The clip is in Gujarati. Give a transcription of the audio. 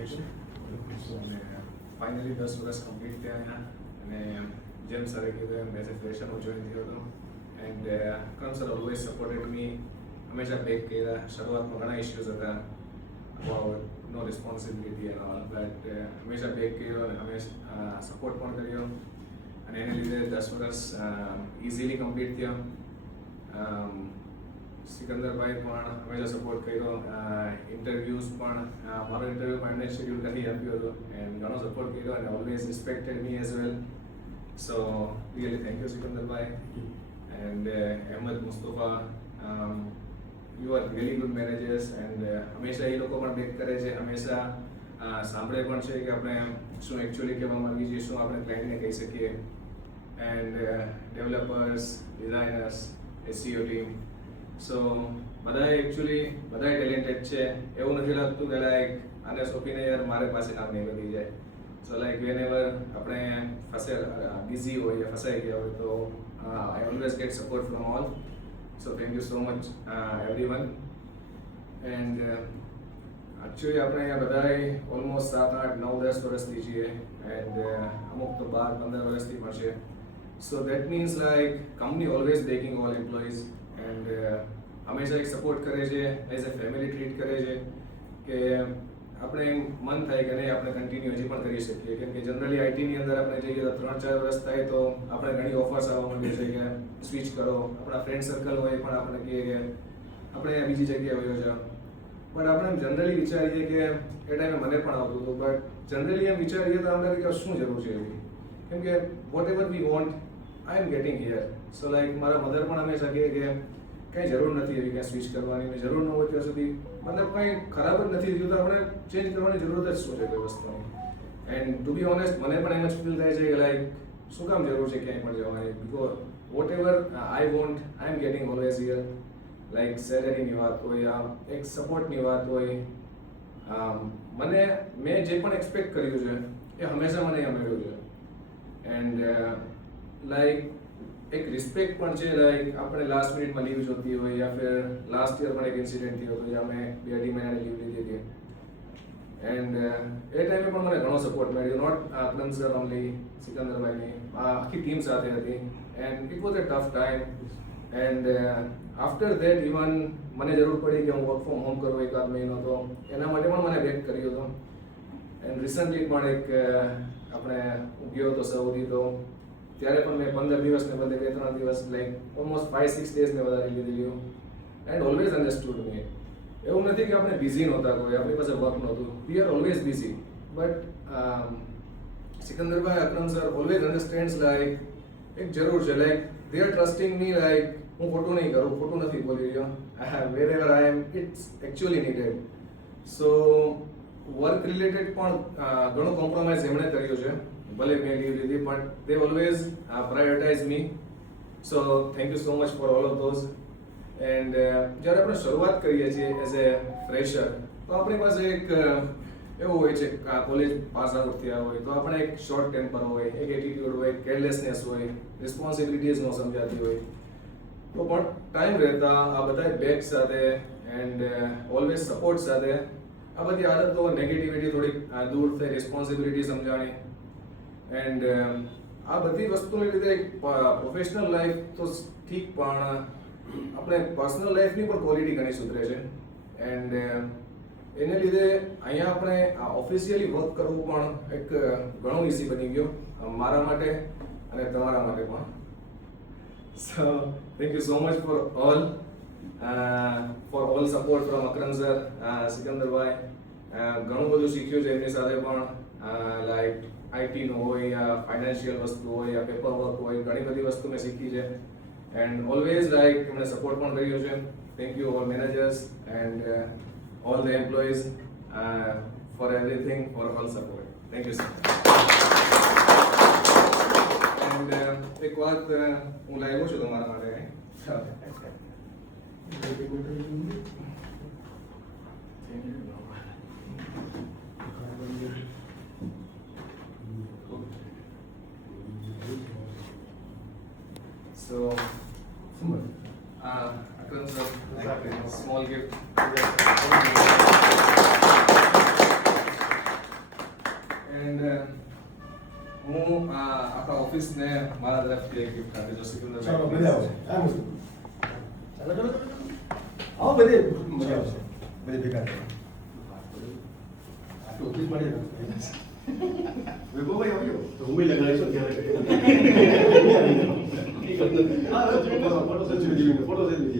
રહીશ. અને ફાઇનલી 10 વર્ષ કમ્પ્લીટ થયા અને જેમ સરે કીધું એમ એઝ એ ફ્રેશરમાં જોઈન થયો હતો. એન્ડ કરમ સર ઓલવેઝ સપોર્ટેડ મી. હંમેશા બેક કર્યા. શરૂઆતમાં ઘણા ઇશ્યુઝ હતા about no responsibility and all, but હંમેશા બેક કર્યો અને હંમેશા સપોર્ટ પણ કર્યો અને એને લીધે 10 વર્ષ ઇઝીલી કમ્પ્લીટ થયા. સિકંદરભાઈ પણ હંમેશા સપોર્ટ કર્યો. ઇન્ટરવ્યૂઝ પણ મારો ઇન્ટરવ્યૂ પણ એમને શેડ્યુલ કરી આપ્યો હતો એન્ડ ઘણો સપોર્ટ કર્યો અને always respected me as well. So really thank you Sikandarbhai. And Ahmed Mustafa, you are really good managers and હંમેશા એ લોકો પણ બેક કરે છે. હંમેશા સાંભળે પણ છે કે આપણે શું એકચ્યુઅલી કહેવા માંગીએ છીએ, શું આપણે ક્લાયન્ટને કહી શકીએ. And developers, designers, SEO team, so બધાએ એકચ્યુઅલી બધાએ ટેલેન્ટેડ છે. એવું નથી લાગતું કે લાઈક આને સોંપીને યાર મારે પાસે કામ નહીં વધી જાય. સો લાઈક વેનએવર આપણે બિઝી હોય, ફસાઈ ગયા હોય તો I always get support from all. So thank you so much everyone. And actually આપણે અહીંયા બધાએ ઓલમોસ્ટ 7, 8, 9, 10 વર્ષથી છીએ એન્ડ અમુક તો 12, 15 વર્ષથી પણ છે. So that means like company always backing all employees and હંમેશા એક સપોર્ટ કરે છે, એઝ અ ફેમિલી ટ્રીટ કરે છે કે આપણે મન થાય કે નહીં આપણે કન્ટિન્યુ હજી પણ કરી શકીએ. કેમ કે જનરલી આઈટીની અંદર આપણે જઈએ તો 3-4 વર્ષ થાય તો આપણે ઘણી ઓફર્સ આવવા માંડીએ છે કે સ્વિચ કરો. આપણા ફ્રેન્ડ સર્કલ હોય પણ આપણે કહીએ કે આપણે બીજી જગ્યાએ વયો જાઓ. બટ આપણે જનરલી વિચારીએ કે એ ટાઈમે મને પણ આવતું હતું, બટ જનરલી એમ વિચારીએ તો આપણે કે શું જરૂર છે એવી. કેમ કે whatever we want I am getting here. So like મારા મધર પણ હંમેશા કહે કે કંઈ જરૂર નથી એવી ક્યાંય સ્વિચ કરવાની, જરૂર ન હોય ત્યાં સુધી મતલબ કંઈ ખરાબ જ નથી થયું તો આપણે ચેન્જ કરવાની જરૂરત જ શું છે કોઈ વસ્તુની. એન્ડ ટુ બી ઓનેસ્ટ મને પણ એમ જ ફીલ થાય છે કે લાઈક શું કામ જરૂર છે ક્યાંય પણ જવાની. Because whatever I want I am getting always here. Like સેલેરીની વાત હોય, એક સપોર્ટની વાત હોય, મેં જે પણ એક્સપેક્ટ કર્યું છે એ હંમેશા મને અહીંયા મળ્યું છે. એન્ડ લાઈક એક રિસ્પેક્ટ પણ છે. લાઈક આપણે લાસ્ટ મિનિટમાં લીવ જોતી હોય યા ફિર લાસ્ટ યર પણ એક ઇન્સિડન્ટ થયો હતો જ્યાં મેં 2 મહિનાની લીવ લીધી હતી એન્ડ એ ટાઈમે પણ મને ઘણો સપોર્ટ મળ્યો. નોટ કરમ સર ઓનલી, સિકંદરભાઈની આખી ટીમ સાથે હતી and it was a tough time. And after that even મને જરૂર પડી કે હું વર્ક ફ્રોમ હોમ કરું 1-8 મહિનો, તો એના માટે પણ મને બેક કર્યો હતો. એન્ડ રિસન્ટલી પણ એક આપણે ગયો હતો સાઉદી, તો ત્યારે પણ મેં 15 દિવસને બદલે 2-3 દિવસ લાઈક ઓલમોસ્ટ 5-6 ડેઝ મેં વધારે લીધેલું. એન્ડ ઓલવેઝ અન્ડરસ્ટુડ મી. એવું નથી કે આપણે બિઝી નહોતા, કોઈ આપણી પાસે વર્ક નહોતું. We are always busy, but Sikandarbhai, Akram sir always understands like એક જરૂર છે. Like they are trusting me. Like હું ખોટું નહીં કરું, ખોટું નથી બોલી રહ્યો. Wherever I am it's actually needed. So work related પણ ઘણું કોમ્પ્રોમાઇઝ એમણે કર્યું છે. ભલે મેં લીવ લીધી પણ they always prioritize me. So thank you so much for all of those. And જ્યારે આપણે શરૂઆત કરીએ છીએ એઝ એ ફ્રેશર તો આપણી પાસે એક એવું હોય છે કોલેજ પાસ આઉટ થયા હોય તો આપણે એક શોર્ટ ટેમ્પર હોય, એક એટીટ્યુડ હોય, કેરલેસનેસ હોય, રિસ્પોન્સિબિલિટીઝ ન સમજાતી હોય. તો પણ ટાઈમ રહેતા આ બધા બેક સાથે એન્ડ ઓલવેઝ સપોર્ટ સાથે આ બધી આદતો, નેગેટિવિટી થોડીક દૂર થઈ, રિસ્પોન્સિબિલિટી સમજાણી એન્ડ આ બધી વસ્તુને લીધે પ્રોફેશનલ લાઈફ તો ઠીક પણ આપણે પર્સનલ લાઈફની પણ ક્વોલિટી ઘણી સુધરે છે. એન્ડ એને લીધે અહીંયા આપણે ઓફિશિયલી વર્ક કરવું પણ એક ઘણું ઇઝી બની ગયો મારા માટે અને તમારા માટે પણ. So thank you so much for all support from Akram sir, Sikandarbhai. ઘણું બધું શીખ્યું છે એમની સાથે પણ. લાઈક આઈટીનું હોય યા ફાઇનાન્શિયલ વસ્તુ હોય યા પેપર વર્ક હોય, ઘણી બધી વસ્તુ મેં શીખી છે. એન્ડ ઓલવેઝ લાઈક એમણે સપોર્ટ પણ કર્યો છે. Thank you all managers and all the employees for everything, four all support. Thank you sir. And એક વાત હું લાવ્યો છું તમારા માટે. So, Akram sir, small gift. આપણા ઓફિસને મારા તરફથી એક ગિફ્ટ આપી દઉં સિકંદર ચાલો મજા આવશે આ મસ્ત ચાલો ચાલો આવો બધે મજા આવશે બધે ભેગા થયા આ તો ઓફિસ મળે વૈભવભાઈ આવજો તો હું લગાડીશું ત્યારે ફોટો સેલ્ફી